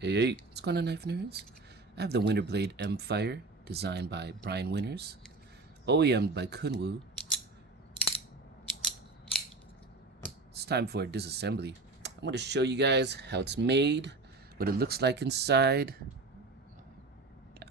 Hey, what's going on, knife nerds? I have the Winterblade M-FIRE, designed by Brian Winters, OEM'd by Kunwu. It's time for a disassembly. I'm going to show you guys how it's made, what it looks like inside.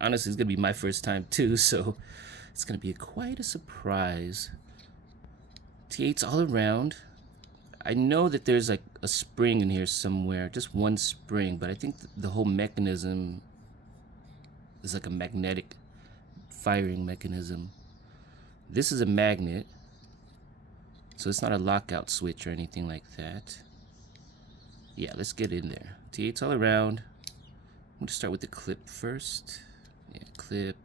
Honestly, it's going to be my first time too, so it's going to be quite a surprise. T8's all around. I know that there's like a spring in here somewhere, just one spring, but I think the whole mechanism is like a magnetic firing mechanism. This is a magnet, so it's not a lockout switch or anything like that. Yeah, let's get in there. T8's all around. I'm gonna start with the clip first. Yeah, clip.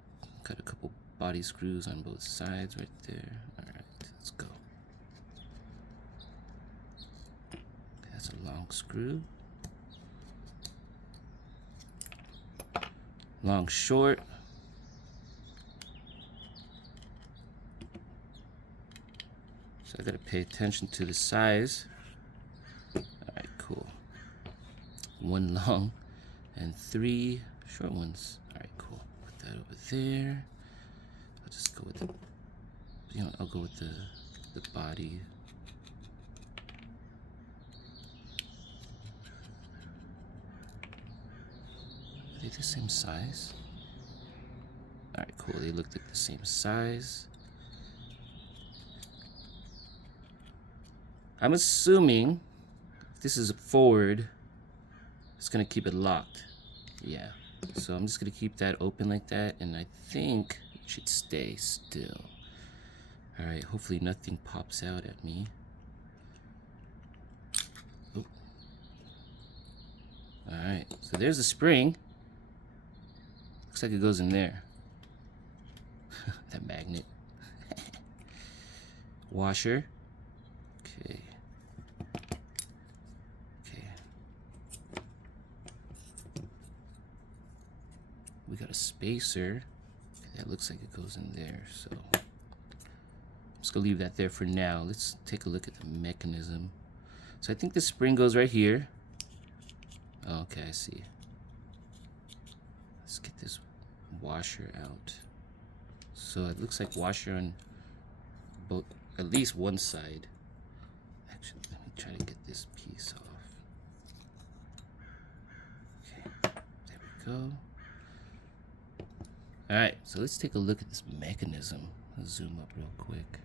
Cut a couple body screws on both sides right there. Alright, let's go. That's a long screw. Long, short. So I gotta pay attention to the size. Alright, cool. One long and three short ones. Alright, cool. Put that over there. I'll just go with the, I'll go with the body. Are they the same size? Alright, cool. They look like the same size. I'm assuming if this is forward, it's gonna keep it locked. Yeah. So I'm just gonna keep that open like that, and I think it should stay still. Alright, hopefully nothing pops out at me. Oh. Alright, so there's the spring. Looks like it goes in there. That magnet. Washer. Okay. Okay. We got a spacer. Okay, that looks like it goes in there, so I'm just gonna leave that there for now. Let's take a look at the mechanism. So I think the spring goes right here. Oh, okay, I see. Let's get this washer out. So it looks like washer on both, at least one side. Actually, let me try to get this piece off. Okay, there we go. Alright, so let's take a look at this mechanism. Let's zoom up real quick.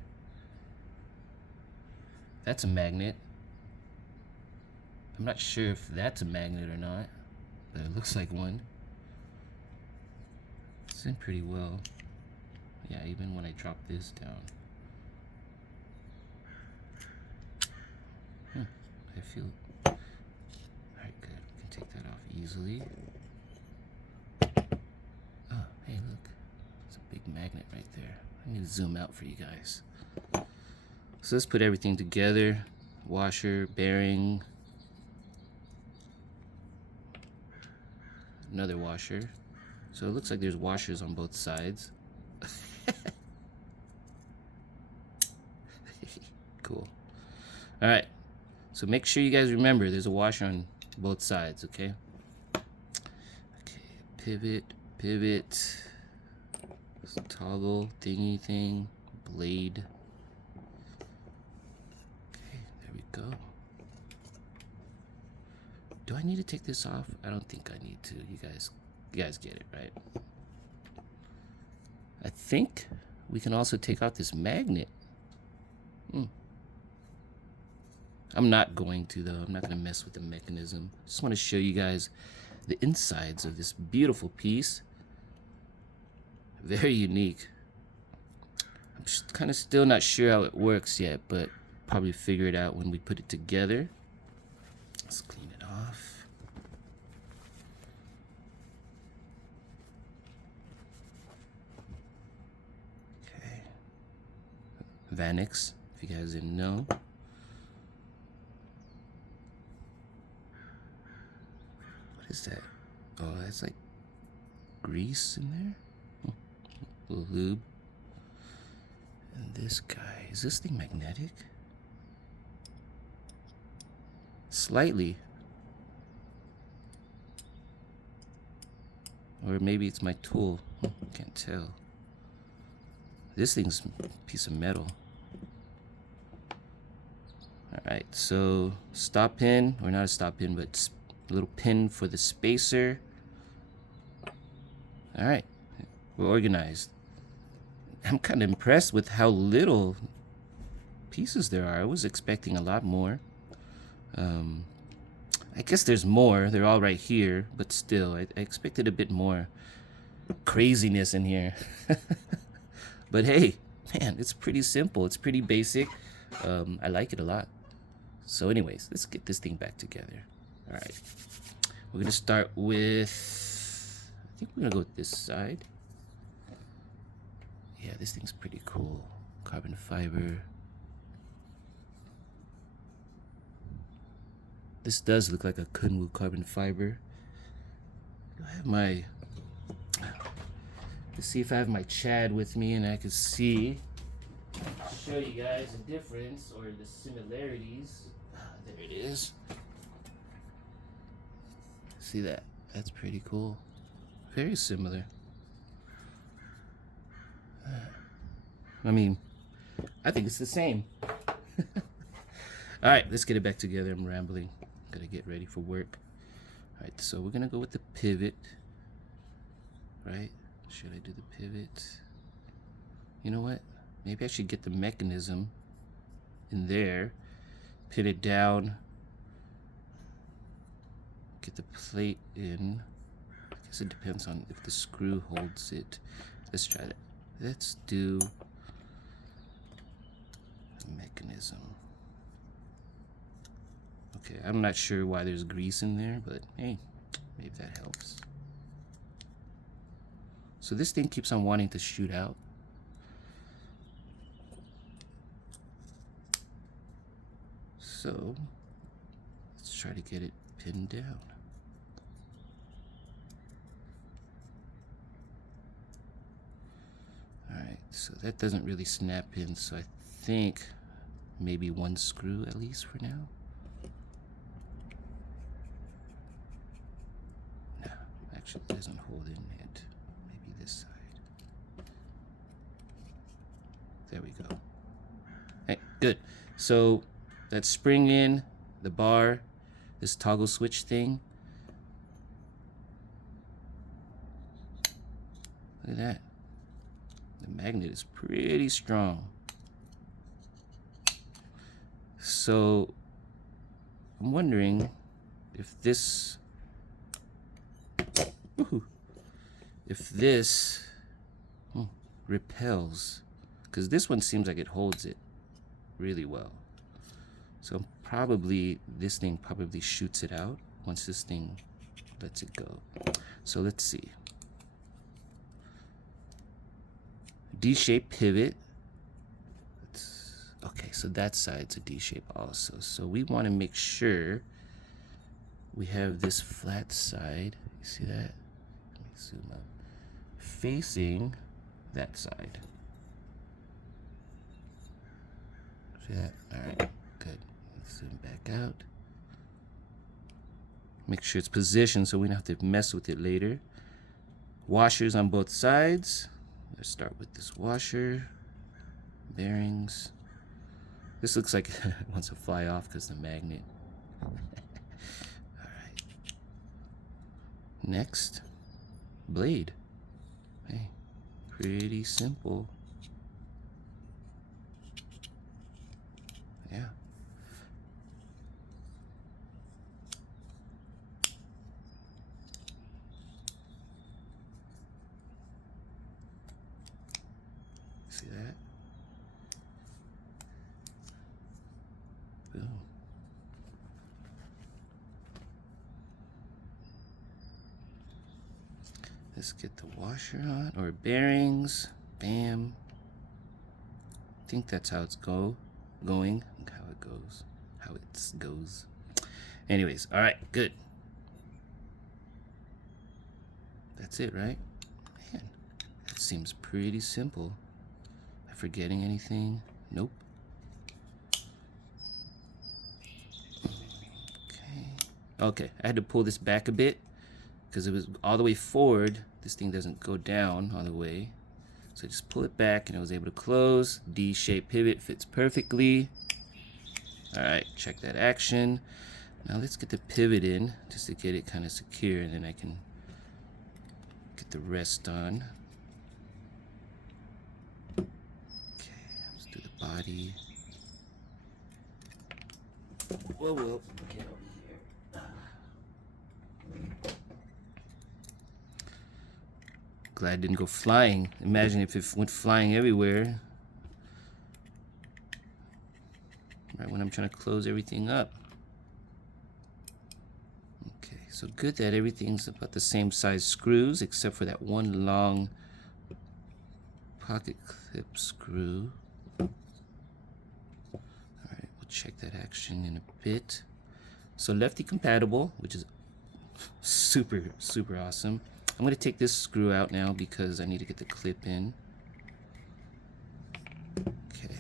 That's a magnet. I'm not sure if that's a magnet or not, but it looks like one. It's in pretty well. Yeah, even when I drop this down. I feel... Alright, good. We can take that off easily. Oh, hey, look. There's a big magnet right there. I need to zoom out for you guys. So let's put everything together. Washer, bearing. Another washer. So it looks like there's washers on both sides. Cool. Alright. So make sure you guys remember there's a washer on both sides, okay? Okay, pivot, pivot. Toggle thingy thing, blade. Okay, there we go. Do I need to take this off? I don't think I need to. You guys get it, right? I think we can also take out this magnet. I'm not going to, though. I'm not going to mess with the mechanism. Just want to show you guys the insides of this beautiful piece. Very unique. I'm just kind of still not sure how it works yet, but probably figure it out when we put it together. Let's clean it off. Okay. Vanix, if you guys didn't know. What is that? Oh, that's like grease in there? A little lube. And this guy, is this thing magnetic? Slightly. Or maybe it's my tool. Can't tell. This thing's a piece of metal. Alright, so stop pin, or not a stop pin, but a little pin for the spacer. Alright, we're organized. I'm kind of impressed with how little pieces there are. I was expecting a lot more. I guess there's more. They're all right here, but still, I expected a bit more craziness in here. But hey, man, it's pretty simple. It's pretty basic. I like it a lot. So anyways, let's get this thing back together. All right, we're gonna start with, I think we're gonna go with this side. Yeah, this thing's pretty cool. Carbon fiber. This does look like a Kunwu carbon fiber. I have my, let's see if I have my Chad with me and I can show you guys the difference or the similarities. There it is. See that? That's pretty cool. Very similar. I mean, I think it's the same. All right, let's get it back together. I'm rambling. Gotta get ready for work. All right, so we're gonna go with the pivot. Right? Should I do the pivot? You know what? Maybe I should get the mechanism in there, pin it down, get the plate in. I guess it depends on if the screw holds it. Let's try that. Let's do the mechanism. Okay, I'm not sure why there's grease in there, but hey, maybe that helps. So this thing keeps on wanting to shoot out. So let's try to get it pinned down. Alright, so that doesn't really snap in, so I think maybe one screw at least for now. No, actually it doesn't hold in yet. Maybe this side. There we go. Hey, good. So that spring in, the bar, this toggle switch thing. Look at that. The magnet is pretty strong. So I'm wondering if this repels, because this one seems like it holds it really well. So probably this thing probably shoots it out once this thing lets it go. So let's see. D-shaped pivot. Okay, so that side's a D-shape also. So we want to make sure we have this flat side. You see that? Let me zoom up. Facing that side. See that? All right, good. Let's zoom back out. Make sure it's positioned so we don't have to mess with it later. Washers on both sides. Let's start with this washer. Bearings. This looks like it wants to fly off because the magnet. All right. Next, blade. Hey, pretty simple. Yeah. See that? Boom. Let's get the washer on, or bearings. Bam. I think that's how it's going. How it goes. How it goes. Anyways, all right, good. That's it, right? Man, that seems pretty simple. Am I forgetting anything? Nope. Okay, I had to pull this back a bit because it was all the way forward. this thing doesn't go down all the way. So just pull it back and it was able to close. D-shaped pivot fits perfectly. Alright, check that action. Now let's get the pivot in just to get it kind of secure, and then I can get the rest on. Okay, let's do the body. Whoa, whoa, get over here. Glad it didn't go flying. Imagine if it went flying everywhere. Right when I'm trying to close everything up. Okay, so good that everything's about the same size screws, except for that one long pocket clip screw. Alright, we'll check that action in a bit. So lefty compatible, which is super, super awesome. I'm going to take this screw out now because I need to get the clip in. Okay.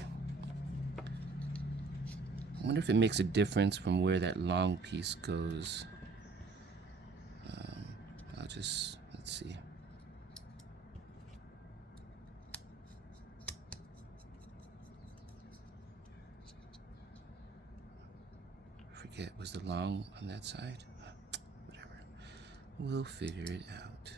I wonder if it makes a difference from where that long piece goes. Let's see. I forget, was the long on that side? Whatever. We'll figure it out.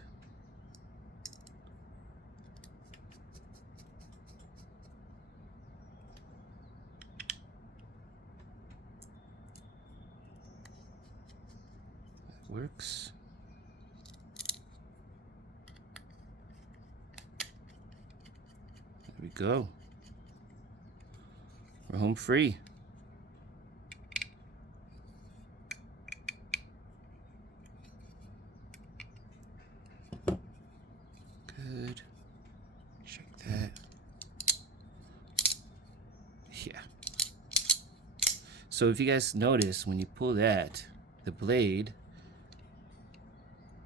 That works. There we go. We're home free. Good. Check that. Yeah. So if you guys notice, when you pull that, the blade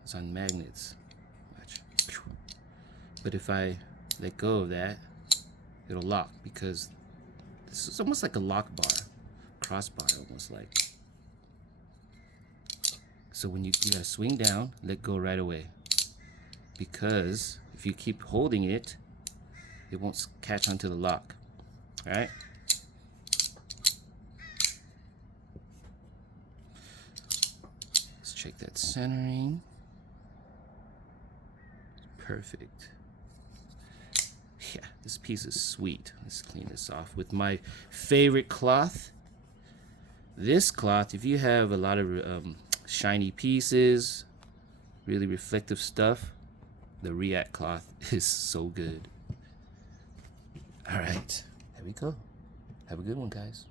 is on magnets. Watch. But if I let go of that, it'll lock, because this is almost like a lock bar, crossbar almost like. So when you gotta swing down, let go right away, because if you keep holding it, it won't catch onto the lock. All right. Let's check that centering. Perfect. Yeah, this piece is sweet. Let's clean this off with my favorite cloth. This cloth, if you have a lot of shiny pieces, really reflective stuff, the React cloth is so good. All right, there we go. Have a good one, guys.